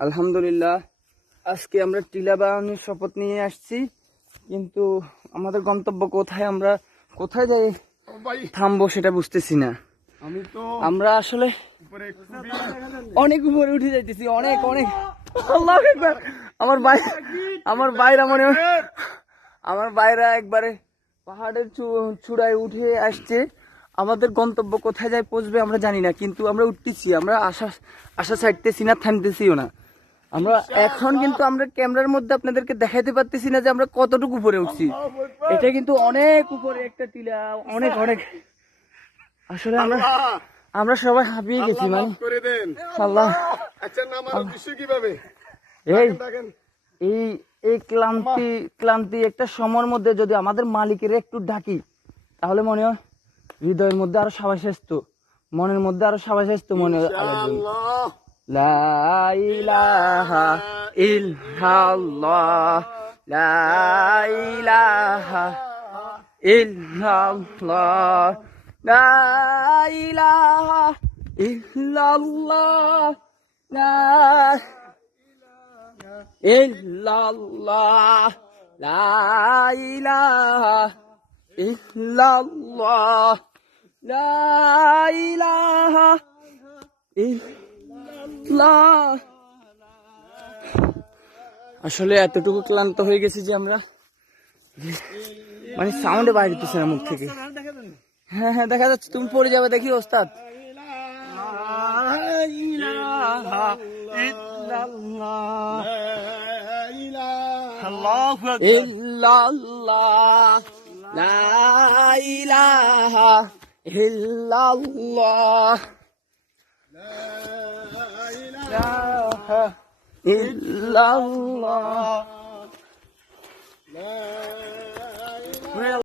আলহামদুলিল্লাহ। আজকে আমরা টিলা বাগানের শপথ নিয়ে আসছি। কিন্তু আমাদের গন্তব্য কোথায়? আমরা কোথায় যাই থামবো সেটা বুঝতেছি না। আমি তো আমরা আসলে অনেক উপরে উঠে যাইতেছি। অনেক অনেক। আমার বাইরে আমার বাইরা মনে হয় আমার বাইরা একবারে পাহাড়ের চূড়ায় উঠে আসছে। আমাদের গন্তব্য কোথায় যায় পৌঁছবে আমরা জানি না কিন্তু আমরা উঠতেছি আমরা আশা আশা ছাড়তেছি না থামতেছিও না। আমরা এখন কিন্তু আমরা ক্যামেরার মধ্যে আপনাদেরকে দেখাইতে পারতেছি না যে আমরা কতটুকু উপরে উঠছি। এটা কিন্তু অনেক উপরে একটা টিলা অনেক অনেক। আসলে আমরা আমরা সবাই হাঁপিয়ে গেছি মানে। আল্লাহ। আচ্ছা কীভাবে? এই এই এই ক্লান্তি ক্লান্তি একটা সময়ের মধ্যে যদি আমাদের মালিকের একটু ডাকি তাহলে মনে হয় হৃদয়ের মধ্যে আরও সাবাস আসতো মনের মধ্যে আরও সাবাস আসতো মনে লা ইলাহা ইল্লাল্লাহ লা ইলাহা ইল্লাল্লাহ লা ইলাহা ইল্লাল্লাহ লা ইল্লাল্লাহ লা ইলাহা ইল্লাল্লাহ। লা ইলাহা ইল্লাল্লাহ আসলে এতটুকু ক্লান্ত হয়ে গেছি যে আমরা মানে সাউন্ডে বাইরে দিতেছে না মুখ থেকে। হ্যাঁ হ্যাঁ দেখা যাচ্ছে তুমি পড়ে যাবে দেখি ওস্তাদ। ইল্লাল্লাহ লা ইলাহা ইল্লাল্লাহ ইলাহা ইল্লাল্লাহ